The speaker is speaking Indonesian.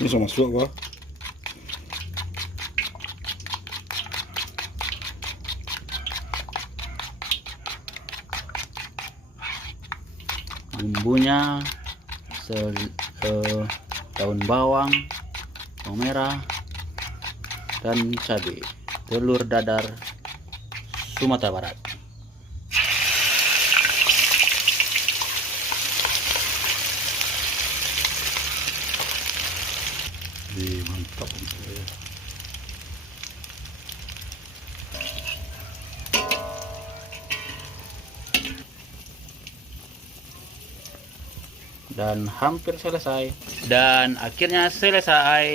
Ini sama masuk kok. Bumbunya daun bawang, bawang merah, dan cabai, telur dadar Sumatera Barat. Mantap. Dan hampir selesai, dan akhirnya selesai.